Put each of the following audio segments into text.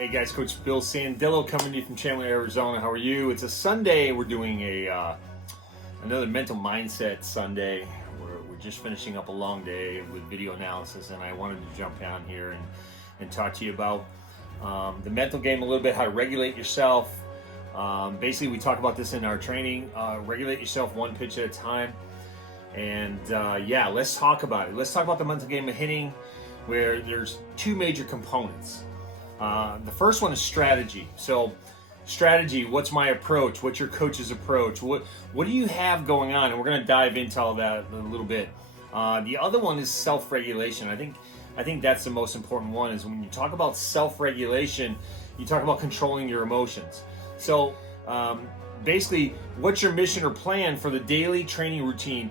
Hey guys, Coach Bill Sandillo coming to you from Chandler, Arizona. How are you? It's a Sunday. We're doing another mental mindset Sunday. We're just finishing up a long day with video analysis, and I wanted to jump down here and talk to you about the mental game a little bit, how to regulate yourself. Basically, we talk about this in our training. Regulate yourself one pitch at a time. And let's talk about it. Let's talk about the mental game of hitting, where there's two major components. The first one is strategy. So strategy, what's my approach? What's your coach's approach? What do you have going on? And we're going to dive into all that a little bit. The other one is self-regulation. I think that's the most important one, is when you talk about self-regulation, you talk about controlling your emotions. So basically, what's your mission or plan for the daily training routine?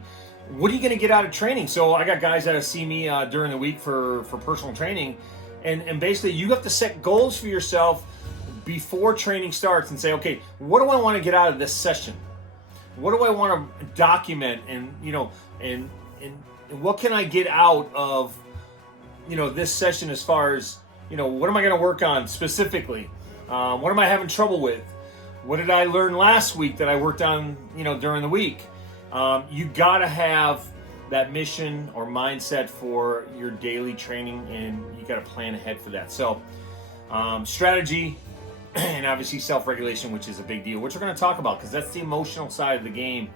What are you going to get out of training? So I got guys that see me during the week for personal training. And basically, you have to set goals for yourself before training starts and say, okay, what do I want to get out of this session? What do I want to document? And what can I get out of, this session, as far as, what am I going to work on specifically? What am I having trouble with? What did I learn last week that I worked on, during the week? You got to have that mission or mindset for your daily training, and you got to plan ahead for that. So strategy and obviously self-regulation, which is a big deal, which we're going to talk about because that's the emotional side of the game.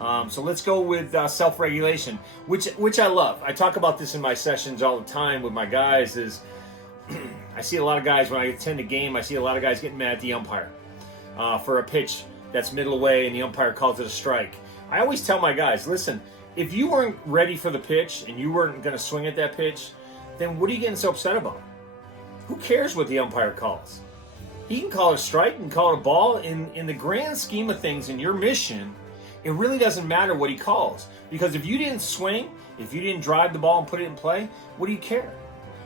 So let's go with self-regulation, which I love. I talk about this in my sessions all the time with my guys. Is I see a lot of guys when I attend a game, I see a lot of guys getting mad at the umpire for a pitch that's middle away and the umpire calls it a strike. I always tell my guys, listen, if you weren't ready for the pitch and you weren't going to swing at that pitch, then what are you getting so upset about? Who cares what the umpire calls? He can call it a strike and call it a ball. In the grand scheme of things, in your mission, it really doesn't matter what he calls. Because if you didn't swing, if you didn't drive the ball and put it in play, what do you care?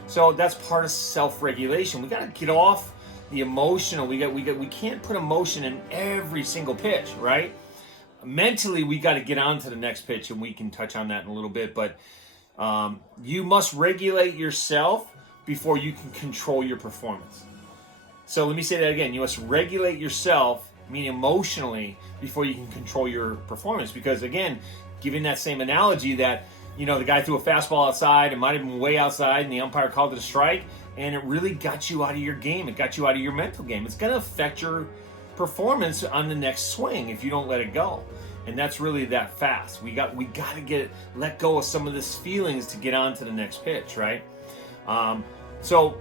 So that's part of self-regulation. We got to get off the emotional. We can't put emotion in every single pitch, right? Mentally, we got to get on to the next pitch, and we can touch on that in a little bit. But you must regulate yourself before you can control your performance. So let me say that again. You must regulate yourself, meaning emotionally, before you can control your performance. Because again, giving that same analogy that, the guy threw a fastball outside, it might have been way outside, and the umpire called it a strike, and it really got you out of your game. It got you out of your mental game. It's going to affect your performance on the next swing if you don't let it go. And that's really that fast. We got to let go of some of this feelings to get on to the next pitch, right? So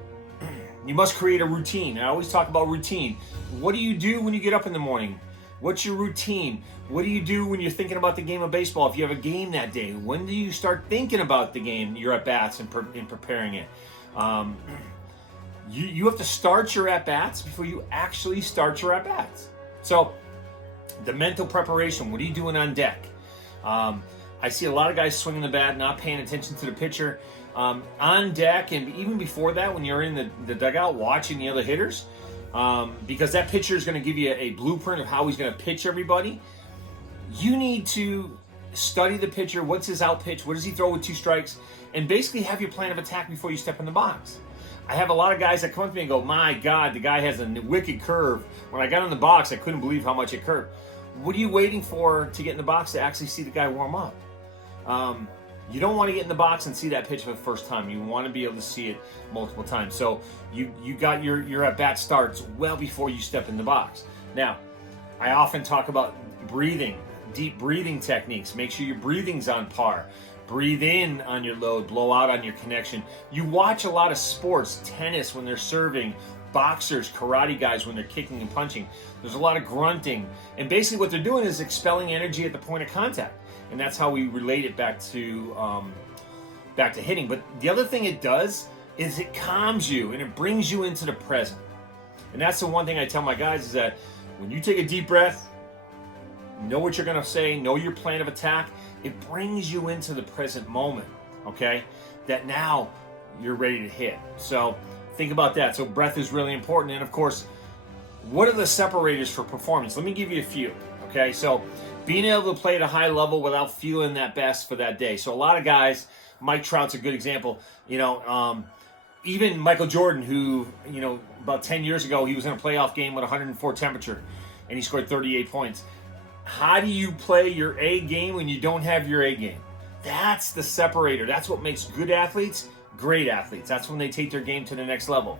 you must create a routine. I always talk about routine. What do you do when you get up in the morning? What's your routine? What do you do when you're thinking about the game of baseball? If you have a game that day, when do you start thinking about the game, your at-bats, and preparing it? You have to start your at-bats before you actually start your at-bats. So the mental preparation, what are you doing on deck? I see a lot of guys swinging the bat, not paying attention to the pitcher. On deck, and even before that, when you're in the dugout watching the other hitters, because that pitcher is going to give you a blueprint of how he's going to pitch everybody. You need to study the pitcher. What's his out pitch? What does he throw with 2 strikes? And basically have your plan of attack before you step in the box. I have a lot of guys that come up to me and go, my God, the guy has a wicked curve. When I got in the box, I couldn't believe how much it curved. What are you waiting for to get in the box to actually see the guy warm up? You don't want to get in the box and see that pitch for the first time. You want to be able to see it multiple times. So you got your at-bat starts well before you step in the box. Now, I often talk about breathing, deep breathing techniques. Make sure your breathing's on par. Breathe in on your load, blow out on your connection. You watch a lot of sports, tennis when they're serving, boxers, karate guys when they're kicking and punching. There's a lot of grunting. And basically what they're doing is expelling energy at the point of contact. And that's how we relate it back to hitting. But the other thing it does is it calms you and it brings you into the present. And that's the one thing I tell my guys is that when you take a deep breath, know what you're going to say, know your plan of attack, it brings you into the present moment, okay? That now you're ready to hit. So think about that. So breath is really important. And of course, what are the separators for performance? Let me give you a few, okay? So being able to play at a high level without feeling that best for that day. So a lot of guys, Mike Trout's a good example, even Michael Jordan, who, about 10 years ago, he was in a playoff game with 104 temperature, and he scored 38 points. How do you play your A game when you don't have your A game? That's the separator. That's what makes good athletes great athletes. That's when they take their game to the next level.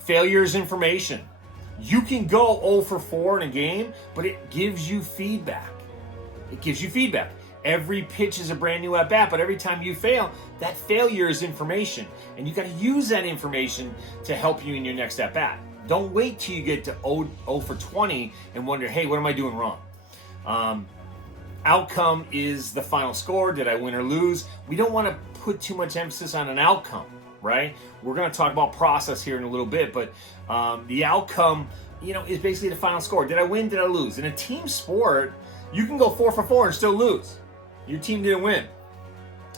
Failure is information. You can go 0 for 4 in a game, but it gives you feedback. It gives you feedback. Every pitch is a brand new at bat, but every time you fail, that failure is information. And you got to use that information to help you in your next at bat. Don't wait till you get to 0 for 20 and wonder, hey, what am I doing wrong? Outcome is the final score. Did I win or lose? We don't want to put too much emphasis on an outcome, right? We're going to talk about process here in a little bit, but the outcome, is basically the final score. Did I win? Did I lose? In a team sport, you can go 4 for 4 and still lose. Your team didn't win.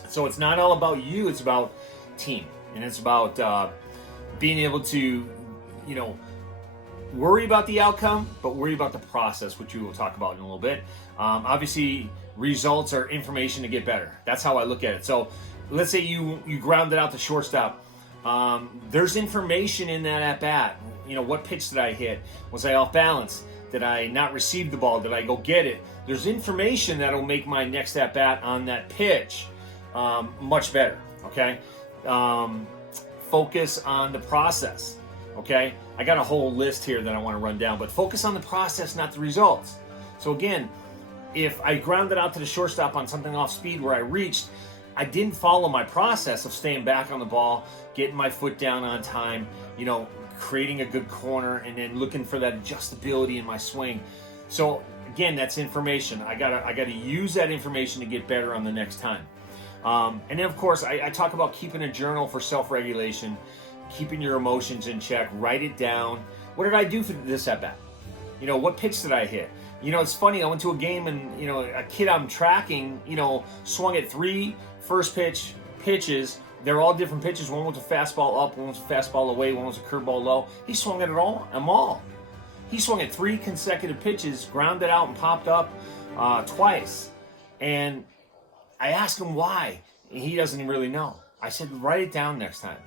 So it's not all about you. It's about team. And it's about being able to, worry about the outcome, but worry about the process, which we will talk about in a little bit. Obviously, results are information to get better. That's how I look at it. So let's say you grounded out the shortstop. There's information in that at bat. What pitch did I hit? Was I off balance? Did I not receive the ball? Did I go get it? There's information that'll make my next at bat on that pitch much better. Okay. Focus on the process. Okay. I got a whole list here that I want to run down, but focus on the process, not the results. So again, if I grounded out to the shortstop on something off speed where I reached, I didn't follow my process of staying back on the ball, getting my foot down on time, creating a good corner, and then looking for that adjustability in my swing. So again, that's information. I gotta use that information to get better on the next time. And then of course, I talk about keeping a journal for self-regulation, keeping your emotions in check. Write it down. What did I do for this at bat? What pitch did I hit? It's funny. I went to a game and a kid I'm tracking, swung at 3 first pitches. They're all different pitches. One was a fastball up, one was a fastball away, one was a curveball low. He swung at them all. He swung at 3 consecutive pitches, grounded out and popped up twice. And I asked him why. He doesn't really know. I said, write it down next time.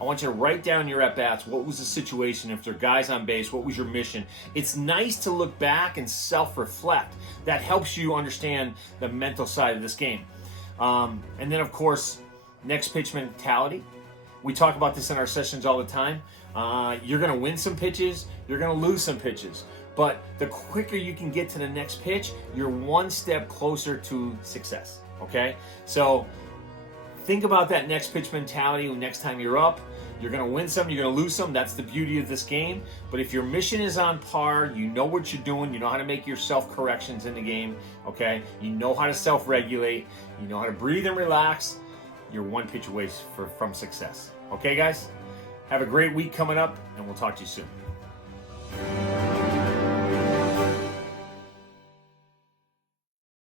I want you to write down your at-bats. What was the situation? If there are guys on base, what was your mission? It's nice to look back and self-reflect. That helps you understand the mental side of this game. And then, of course, next pitch mentality. We talk about this in our sessions all the time. You're going to win some pitches. You're going to lose some pitches. But the quicker you can get to the next pitch, you're one step closer to success. Okay? So think about that next pitch mentality. Next time you're up, you're going to win some, you're going to lose some. That's the beauty of this game. But if your mission is on par, you know what you're doing, you know how to make your self-corrections in the game, okay? You know how to self-regulate, you know how to breathe and relax, you're one pitch away from success. Okay, guys? Have a great week coming up, and we'll talk to you soon.